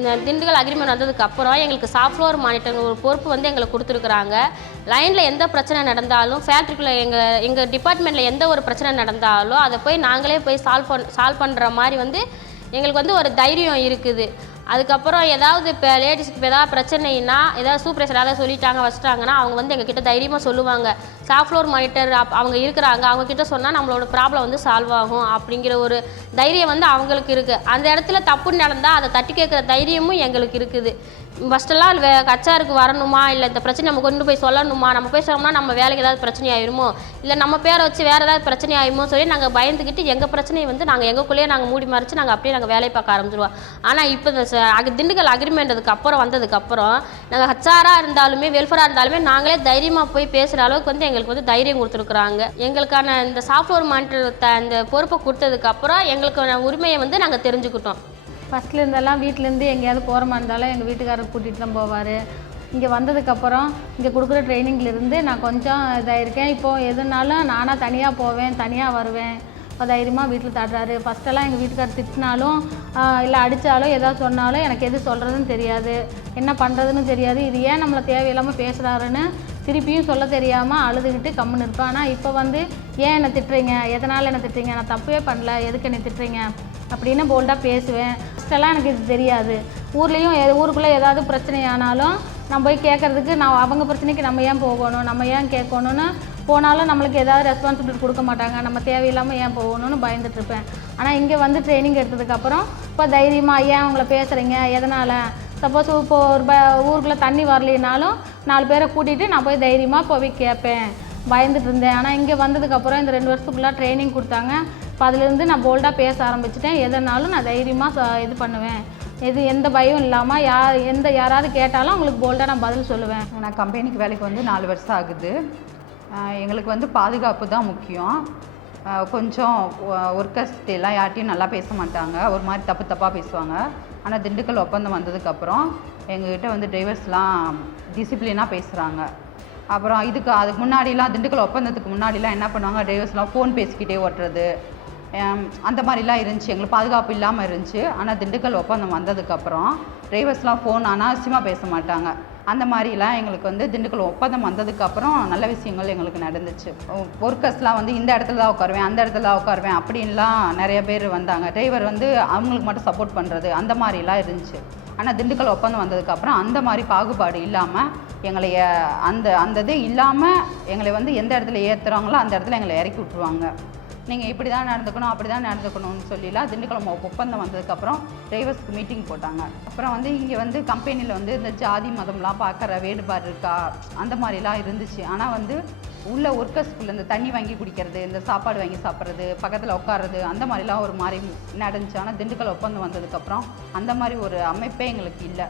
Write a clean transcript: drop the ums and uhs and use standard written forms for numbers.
இந்த திண்டுக்கல் அக்ரிமெண்ட் வந்ததுக்கப்புறம் எங்களுக்கு சாஃப்ட் ஃப்ளோர் மானிட்டர் ஒரு பொறுப்பு வந்து எங்களுக்கு கொடுத்துருக்குறாங்க. லைனில் எந்த பிரச்சனை நடந்தாலும், ஃபேக்ட்ரிக்குள்ளே எங்கள் டிபார்ட்மெண்ட்டில் எந்த ஒரு பிரச்சனை நடந்தாலும் அதை போய் நாங்களே போய் சால்வ் பண்ணுற மாதிரி வந்து எங்களுக்கு வந்து ஒரு தைரியம் இருக்குது. அதுக்கப்புறம் ஏதாவது இப்போ லேடிஸ்க்கு இப்போ ஏதாவது பிரச்சனைனா, ஏதாவது சூப்பர்வைசர் ஏதாவது சொல்லிட்டாங்க வச்சுட்டாங்கன்னா அவங்க வந்து எங்ககிட்ட தைரியமாக சொல்லுவாங்க. சாஃப்ட் ஃப்ளோர் மானிட்டர் அவங்க இருக்கிறாங்க, அவங்கக்கிட்ட சொன்னால் நம்மளோட ப்ராப்ளம் வந்து சால்வ் ஆகும் அப்படிங்கிற ஒரு தைரியம் வந்து அவங்களுக்கு இருக்குது. அந்த இடத்துல தப்பு நடந்தால் அதை தட்டி கேட்குற தைரியமும் எங்களுக்கு இருக்குது. ஃபஸ்ட்டெல்லாம் கச்சாருக்கு வரணுமா, இல்லை இந்த பிரச்சனை நம்ம கொண்டு போய் சொல்லணுமா, நம்ம போய் சொன்னோம்னா நம்ம வேலைக்கு ஏதாவது பிரச்சனை ஆயிருமோ, இல்லை நம்ம பேரை வச்சு வேறு ஏதாவது பிரச்சனை ஆயிருமோ சொல்லி நாங்கள் பயந்துக்கிட்டு எங்கள் பிரச்சனையை வந்து நாங்கள் எங்களுக்குள்ளேயே நாங்கள் மூடி மறைச்சு நாங்கள் அப்படியே நாங்கள் வேலையை பார்க்க ஆரம்பிச்சிடுவோம். ஆனால் இப்போ இந்த திண்டுக்கல் அக்ரிமெண்ட்டுக்கு அப்புறம் வந்ததுக்கப்புறம் நாங்கள் ஹச்ஆராக இருந்தாலுமே வெல்ஃபேராக இருந்தாலுமே நாங்களே தைரியமாக போய் பேசுகிற அளவுக்கு வந்து எங்களுக்கு வந்து தைரியம் கொடுத்துருக்குறாங்க. எங்களுக்கான இந்த சாஃப்ட்வேர் மானிட்டர் இந்த பொறுப்பை கொடுத்ததுக்கப்புறம் எங்களுக்கான உரிமையை வந்து நாங்கள் தெரிஞ்சுக்கிட்டோம். ஃபஸ்ட்டில் இருந்தெல்லாம் வீட்டிலேருந்து எங்கேயாவது போகிற மாதிரி இருந்தாலும் எங்கள் வீட்டுக்காரர் கூட்டிகிட்டு தான் போவார். இங்கே வந்ததுக்கப்புறம் இங்கே கொடுக்குற ட்ரைனிங்லேருந்து நான் கொஞ்சம் இதாகிருக்கேன். இப்போது எதுனாலும் நானாக தனியாக போவேன், தனியாக வருவேன். இப்போ தைரியமாக வீட்டில் தட்டுறாரு. ஃபஸ்ட்டெல்லாம் எங்கள் வீட்டுக்காரர் திட்டினாலும் இல்லை அடித்தாலும் ஏதாவது சொன்னாலும் எனக்கு எது சொல்கிறதுன்னு தெரியாது, என்ன பண்ணுறதுன்னு தெரியாது. இது ஏன் நம்மளை தேவையில்லாமல் பேசுகிறாருன்னு திருப்பியும் சொல்ல தெரியாமல் அழுதுகிட்டு கம்முன்னு இருப்பேன். ஆனால் இப்போ வந்து ஏன் என்னை திட்டுறீங்க, எதனால் என்னை திட்டுறீங்க, நான் தப்பே பண்ணல, எதுக்கு என்னை திட்டுறீங்க அப்படின்னு போல்டாக பேசுவேன். ஃபஸ்ட்டெல்லாம் எனக்கு இது தெரியாது. ஊருக்குள்ளே ஏதாவது பிரச்சனையானாலும் நம்ம போய் கேட்குறதுக்கு அவங்க பிரச்சனைக்கு நம்ம ஏன் போகணும், நம்ம ஏன் கேட்கணுன்னு போனாலும் நம்மளுக்கு ஏதாவது ரெஸ்பான்சிபிலிட்டி கொடுக்க மாட்டாங்க, நம்ம தேவையில்லாமல் ஏன் போகணும்னு பயந்துட்டுருப்பேன். ஆனால் இங்கே வந்து ட்ரைனிங் எடுத்ததுக்கப்புறம் இப்போ தைரியமாக ஏன் அவங்கள பேசுகிறீங்க, எதனால், சப்போஸ் இப்போ ஊருக்குள்ளே தண்ணி வரலினாலும் 4 பேரை கூட்டிகிட்டு நான் போய் தைரியமாக போய் கேட்பேன். பயந்துட்டு இருந்தேன். ஆனால் இங்கே வந்ததுக்கப்புறம் இந்த 2 வருஷத்துக்குள்ளே ட்ரைனிங் கொடுத்தாங்க. இப்போ அதுலேருந்து நான் போல்டாக பேச ஆரம்பிச்சிட்டேன். எதனாலும் நான் தைரியமாக இது பண்ணுவேன். எந்த பயம் இல்லாமல் யாராவது கேட்டாலும் அவங்களுக்கு போல்டாக நான் பதில் சொல்லுவேன். நான் கம்பெனிக்கு வேலைக்கு வந்து 4 வருஷம் ஆகுது. எங்களுக்கு வந்து பாதுகாப்பு தான் முக்கியம். கொஞ்சம் ஒர்க்கர்ஸ்டெல்லாம் யார்ட்டையும் நல்லா பேச மாட்டாங்க, ஒரு மாதிரி தப்பாக பேசுவாங்க. ஆனால் திண்டுக்கல் ஒப்பந்தம் வந்ததுக்கப்புறம் எங்ககிட்ட வந்து டிரைவர்ஸ்லாம் டிசிப்ளினாக பேசுகிறாங்க. அப்புறம் அதுக்கு முன்னாடிலாம் திண்டுக்கல் ஒப்பந்தத்துக்கு முன்னாடிலாம் என்ன பண்ணுவாங்க, டிரைவர்ஸ்லாம் ஃபோன் பேசிக்கிட்டே ஓட்டுறது அந்த மாதிரிலாம் இருந்துச்சு, எங்களுக்கு பாதுகாப்பு இல்லாமல் இருந்துச்சு. ஆனால் திண்டுக்கல் ஒப்பந்தம் வந்ததுக்கப்புறம் டிரைவர்ஸ்லாம் ஃபோன் அனாவசியமாக பேச மாட்டாங்க. அந்த மாதிரிலாம் எங்களுக்கு வந்து திண்டுக்கல் ஒப்பந்தம் வந்ததுக்கப்புறம் நல்ல விஷயங்கள் எங்களுக்கு நடந்துச்சு. ஒர்க்கர்ஸ்லாம் வந்து இந்த இடத்துல தான் உட்காருவேன், அந்த இடத்துல தான் உட்காருவேன் அப்படின்லாம் நிறைய பேர் வந்தாங்க. டிரைவர் வந்து அவங்களுக்கு மட்டும் சப்போர்ட் பண்ணுறது அந்த மாதிரிலாம் இருந்துச்சு. ஆனால் திண்டுக்கல் ஒப்பந்தம் வந்ததுக்கப்புறம் அந்த மாதிரி பாகுபாடு இல்லாமல் எங்களை அந்த இது இல்லாமல் எங்களை வந்து எந்த இடத்துல ஏற்றுறாங்களோ அந்த இடத்துல எங்களை இறக்கி விட்ருவாங்க. நீங்கள் இப்படி தான் நடந்துக்கணும், அப்படி தான் நடந்துக்கணும்னு சொல்லிலாம் திண்டுக்கல் ஒப்பந்தம் வந்ததுக்கப்புறம் டிரைவர்ஸ்க்கு மீட்டிங் போட்டாங்க. அப்புறம் வந்து இங்கே வந்து கம்பெனியில் வந்து இந்த ஜாதி மதம்லாம் பார்க்குற வேறுபாடு இருக்கா அந்த மாதிரிலாம் இருந்துச்சு. ஆனால் வந்து உள்ள ஒர்க்கர்ஸ்குள்ளே இந்த தண்ணி வாங்கி குடிக்கிறது, இந்த சாப்பாடு வாங்கி சாப்பிட்றது, பக்கத்தில் உட்காறது அந்த மாதிரிலாம் ஒரு மாதிரி நடந்துச்சு. ஆனால் திண்டுக்கல் ஒப்பந்தம் வந்ததுக்கப்புறம் அந்த மாதிரி ஒரு அமைப்பே எங்களுக்கு இல்லை.